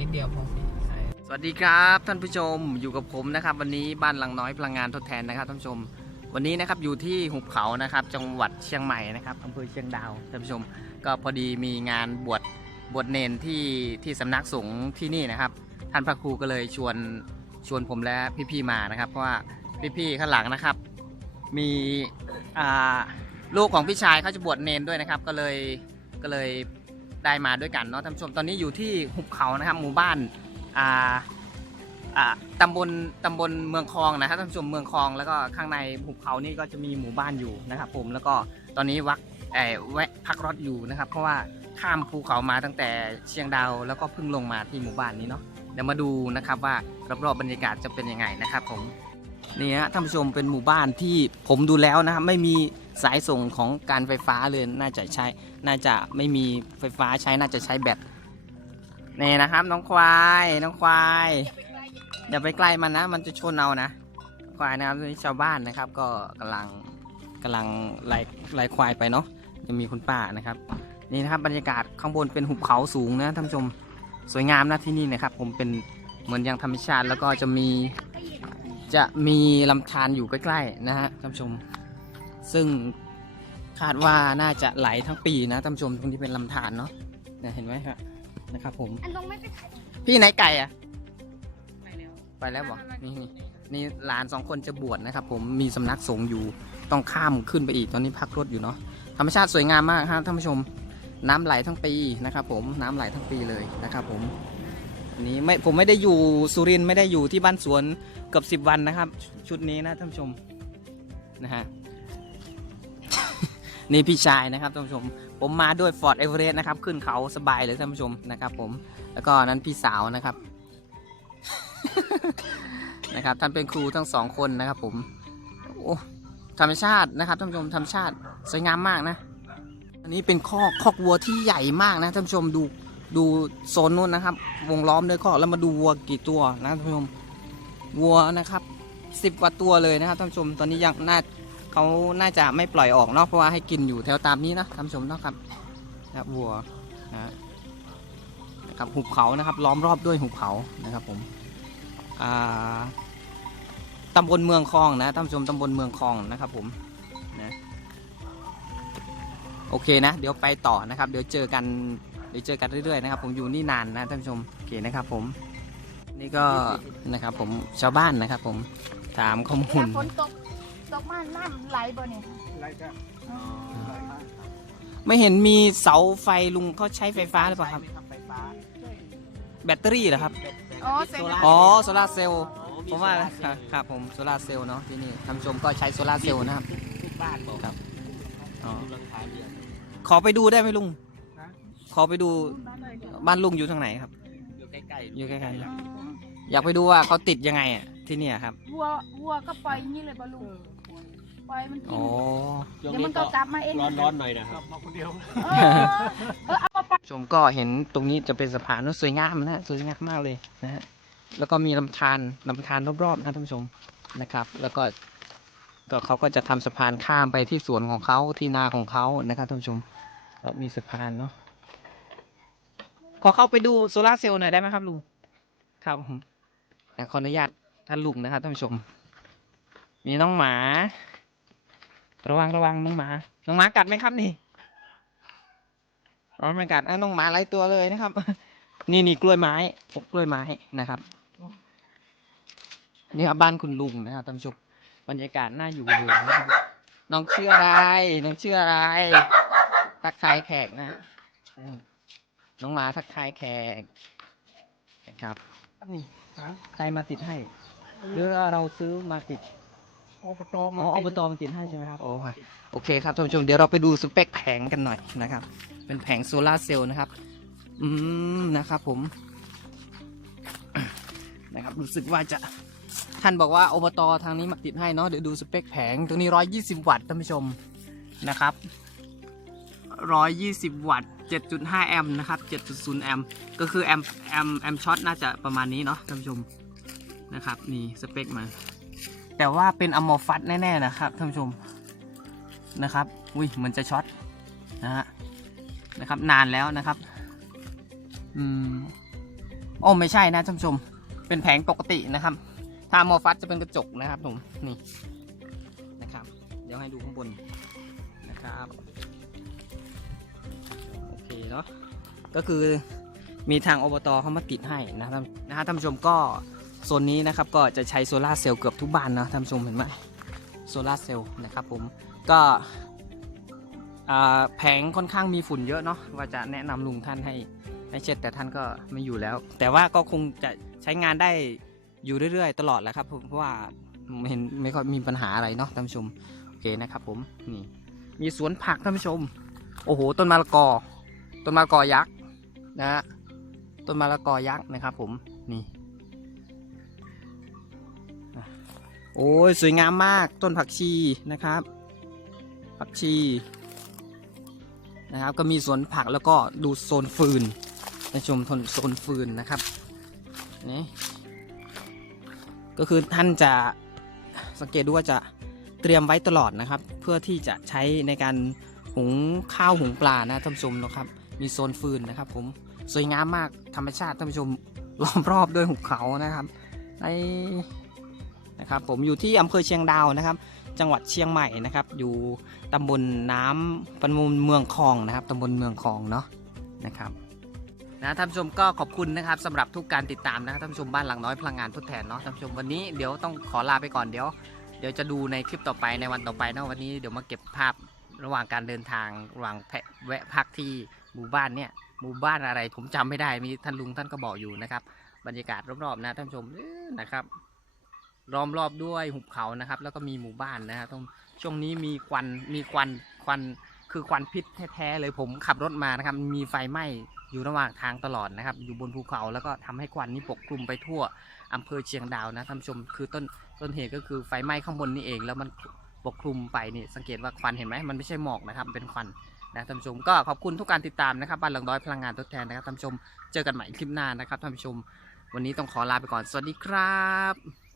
นิดเดียวพอพี่ใส่สวัสดีครับท่านผู้ชมอยู่กับผมนะครับ วันนี้บ้านหลังน้อยพลังงานทดแทนนะครับท่านผู้ชม วันนี้นะครับอยู่ที่หุบเขานะครับ จังหวัดเชียงใหม่นะครับอำเภอเชียงดาวท่านผู้ชม ก็พอดีมีงานบวชบวชเนนที่ที่สำนักสงฆ์ที่นี่นะครับ ท่านพระครูก็เลยชวนชวนผมและพี่ๆมานะครับเพราะว่าพี่ๆข้างหลังนะครับ มีลูกของพี่ชายเขาจะบวชเนนด้วยนะครับ ก็เลยก็เลย ได้มาด้วยกันเนาะท่านผู้ชมตอนนี้อยู่ที่หุบเขานะครับหมู่บ้านอ่าอ่าตำบลตำบลเมืองคลองนะครับท่านผู้ชมเมืองคลองแล้วก็ข้างในหุบเขานี่ก็จะมีหมู่บ้านอยู่นะครับผมแล้วก็ตอนนี้วักเอ่อแวะพักรถอยู่นะครับ เพราะว่าข้ามภูเขามาตั้งแต่เชียงดาวแล้วก็เพิ่งลงมาที่หมู่บ้านนี้เนาะเดี๋ยวมาดูนะครับว่ารอบๆบรรยากาศจะเป็นยังไงนะครับผมนี่ฮะท่านผู้ชมเป็นหมู่บ้านที่ผมดูแล้วนะครับไม่มี สายส่งของการไฟฟ้าเลยน่าจะใช้ น่าจะไม่มีไฟฟ้าใช้น่าจะใช้แบตนี่นะครับ น้องควายน้องควายอย่าไปใกล้มันนะ มันจะชนเอานะ ควายนะครับชาวบ้านนะครับ ก็กำลังกำลังไล่ไล่ควายไปเนาะจะมีคุณป้านะครับ นี่นะครับบรรยากาศข้างบนเป็นหุบเขาสูงนะท่านผู้ชมสวยงามนะที่นี่นะครับ ผมเป็นเหมือนอย่างธรรมชาติแล้วก็จะมีจะมีลำธารอยู่ใกล้ๆนะฮะท่านผู้ชม ซึ่งคาดว่าน่าจะไหลทั้งปีนะท่านผู้ชมตรงที่เป็นลำธารเนาะเนี่ยเห็นไหมครับนะครับผม อันลงไม่ไปถ่ายพี่ไหนไก่อะไปแล้วไปแล้วบอกนี่นี่นี่หลานสองคนจะบวชนะครับ ผมมีสำนักสงฆ์อยู่ต้องข้ามขึ้นไปอีกตอนนี้พักรถอยู่เนาะธรรมชาติสวยงามมากครับท่านผู้ชม น้ำไหลทั้งปีนะครับ ผมน้ำไหลทั้งปีเลยนะครับ ผมอันนี้ไม่ผมไม่ได้อยู่สุรินทร์ไม่ได้อยู่ที่บ้านสวนเกือบสิบวันนะครับ ชุดนี้นะท่านผู้ชมนะฮะ นี่พี่ชายนะครับท่านผู้ชม ผมมาด้วย Ford Everest นะครับ ขึ้นเขาสบายเลยท่านผู้ชมนะครับ ผม แล้วก็นั้นพี่สาวนะครับ นะครับ ท่านเป็นครูทั้งสองคนนะครับ ผม โอ้ธรรมชาตินะครับท่านผู้ชมธรรมชาติสวยงามมากนะ อันนี้เป็นคอกคอกวัวที่ใหญ่มากนะท่านผู้ชมดูดูโซนนู้นนะครับ วงล้อมด้วยคอกแล้วมาดูวัวกี่ตัวนะท่านผู้ชมวัวนะครับสิบกว่าตัวเลยนะครับท่านผู้ชมตอนนี้ยังน่า เขาน่าจะไม่ปล่อยออกเนาะเพราะว่าให้กินอยู่แถวตามนี้นะท่านผู้ชมเนาะครับนะครับวัวนะครับหุบเขานะครับ ล้อมรอบด้วยหุบเขานะครับผมตำบลเมืองคลองนะท่านผู้ชมตำบลเมืองคลองนะครับผมนะโอเคนะ เดี๋ยวไปต่อนะครับ เดี๋ยวเจอกันเดี๋ยวเจอกันเรื่อยๆนะครับผมอยู่นี่นานนะท่านผู้ชมโอเคนะครับผม นี่ก็นะครับผมชาวบ้านนะครับผมถามข้อมูลฝนตก ตกมาน้ำไหลบ่เนี่ยไม่เห็นมีเสาไฟลุงเขาใช้ไฟฟ้าหรือเปล่าครับไฟฟ้าแบตเตอรี่เหรอครับ อ๋อเสร็จแล้วอ๋อโซลาร์เซลล์ผมว่าครับครับผมโซลาร์เซลล์เนาะที่นี่ท่านผู้ชมก็ใช้โซลาร์เซลล์นะครับ ทุกบ้านบอกครับอ๋อหลังคาเรือนขอไปดูได้ไหมลุงฮะขอไปดูบ้านลุงอยู่ทางไหนครับ อยู่ใกล้ๆอยู่ใกล้ๆนะอยากไปดูว่าเขาติดยังไงอะที่เนี่ยครับ วัววัวก็ปล่อยอย่างนี้เลยบ่ลุง ปล่อยมันกิอ๋นอเดี๋ยวมันก็กลับมาเอง ร้อนๆหน่อยนะครับมาคนเดียวเออเออเอาไปชมก็เห็นตรงนี้จะเป็นสะพานนะสวยงามนะสวยงามมากเลยนะฮะแล้วก็มีลำธารลำธารรอบๆนะท่านผู้ชมนะครับ แล้วก็ก็เขาก็จะทำสะพานข้ามไปที่สวนของเขาที่นาของเขานะครับท่านผู้ชมแล้วมีสะพานเนาะขอเข้าไปดูโซลาร์เซลล์หน่อยได้ไหมครับลุงครับผมอะขออนุญาตท่านลุงนะครับท่านผู้ชม มีน้องหมา ระวังระวังน้องหมา น้องหมากัดไหมครับนี่อ๋อไม่กัดอะน้องหมาหลายตัวเลยนะครับ นี่นี่กล้วยไม้พวกกล้วยไม้นะครับนี่ครับบ้านคุณลุงนะครับท่านผู้ชมบรรยากาศน่าอยู่เลยนะครับน้องชื่ออะไร น้องชื่ออะไร ทักทายแขกนะอืมน้องหมาทักทายแขกนะครับนี่ใครมาติดให้ หรือว่าเราซื้อมาติด อบตอ๋มาออบตมันติดให้ใช่ไหมครับ โอ้ค่ะโอเคครับท่านผู้ชมเดี๋ยวเราไปดูสเปคแผงกันหน่อยนะครับ เป็นแผงโซลาร์เซลล์นะครับ อืมนะครับผม นะครับรู้สึกว่าจะท่านบอกว่าอบตทางนี้มาติดให้เนาะเดี๋ยวดูสเปคแผงตรงนี้120วัตต์ท่านผู้ชมนะครับ120วัตต์7.5แอมป์นะครับ7.0แอมป์ก็คือแอมป์แอมป์แอมป์ช็อตน่าจะประมาณนี้เนาะท่านผู้ชมนะครับนี่สเปคมา แต่ว่าเป็นอะมอร์ฟัสแน่ๆนะครับท่านผู้ชมนะครับ อุ้ยมันจะช็อตนะฮะนะครับนานแล้วนะครับ อืมโอ้ไม่ใช่นะท่านผู้ชม เป็นแผงปกตินะครับ ถ้ามอฟัสจะเป็นกระจกนะครับผมนี่นะครับ เดี๋ยวให้ดูข้างบนนะครับโอเคเนาะก็คือมีทางอบตเขามาติดให้นะครับนะฮะท่านผู้ชมก็ โซนนี้นะครับก็จะใช้โซลาร์เซลล์เกือบทุกบ้านนะท่านผู้ชมเห็นไหมโซลาร์เซลล์นะครับผมก็แผงค่อนข้างมีฝุ่นเยอะเนาะว่าจะแนะนำลุงท่านให้ให้เช็ดแต่ท่านก็ไม่อยู่แล้ว แต่ว่าก็คงจะใช้งานได้อยู่เรื่อยๆ ตลอดแหละครับผมเพราะว่าเห็นไม่ค่อยมีปัญหาอะไรเนาะท่านผู้ชมโอเคนะครับผมนี่มีสวนผักท่านผู้ชม โอ้โห ต้นมะละกอ ต้นมะละกอยักษ์นะฮะต้นมะละกอยักษ์นะครับผมนี่ โอ้ยสวยงามมากต้นผักชีนะครับ ผักชีนะครับ ก็มีสวนผักแล้วก็ดูโซนฟืนในชมทนโซนฟืนนะครับนี่ก็คือท่านจะสังเกตดูว่าจะเตรียมไว้ตลอดนะครับ เพื่อที่จะใช้ในการหุงข้าวหุงปลานะท่านผู้ชมนะครับ มีโซนฟืนนะครับ ผมสวยงามมากธรรมชาติท่านผู้ชมล้อมรอบด้วยหุบเขานะครับใน นะครับผมอยู่ที่อำเภอเชียงดาวนะครับ จังหวัดเชียงใหม่นะครับ อยู่ตำบลน้ำตำบลเมืองคลองนะครับตำบลเมืองคลองเนาะนะครับนะท่านผู้ชมก็ขอบคุณนะครับสำหรับทุกการติดตามนะครับท่านผู้ชมบ้านหลังน้อยพลังงานทดแทนเนาะท่านผู้ชมวันนี้เดี๋ยวต้องขอลาไปก่อนเดี๋ยว เดี๋ยวจะดูในคลิปต่อไปในวันต่อไปเนาะวันนี้เดี๋ยวมาเก็บภาพระหว่างการเดินทางระหว่างแวะพักที่หมู่บ้านเนี่ยหมู่บ้านอะไรผมจำไม่ได้มีท่านลุงท่านก็บอกอยู่นะครับ บรรยากาศรอบๆนะท่านผู้ชมนะครับ ล้อมรอบด้วยหุบเขานะครับ แล้วก็มีหมู่บ้านนะครับตรงช่วงนี้มีควันมีควันควันคือควันพิษแท้ๆเลยผมขับรถมานะครับ มีไฟไหม้อยู่ระหว่างทางตลอดนะครับ อยู่บนภูเขาแล้วก็ทำให้ควันนี้ปกคลุมไปทั่วอำเภอเชียงดาวนะท่านผู้ชมคือต้นต้นเหตุก็คือไฟไหม้ข้างบนนี่เอง แล้วมันปกคลุมไปนี่สังเกตว่าควันเห็นไหมมันไม่ใช่หมอกนะครับเป็นควันนะท่านผู้ชมก็ขอบคุณทุกการติดตามนะครับบ้านหลังร้อยพลังงานทดแทนนะครับท่านผู้ชมเจอกันใหม่คลิปหน้านะครับท่านผู้ชม วันนี้ต้องขอลาไปก่อนสวัสดีครับ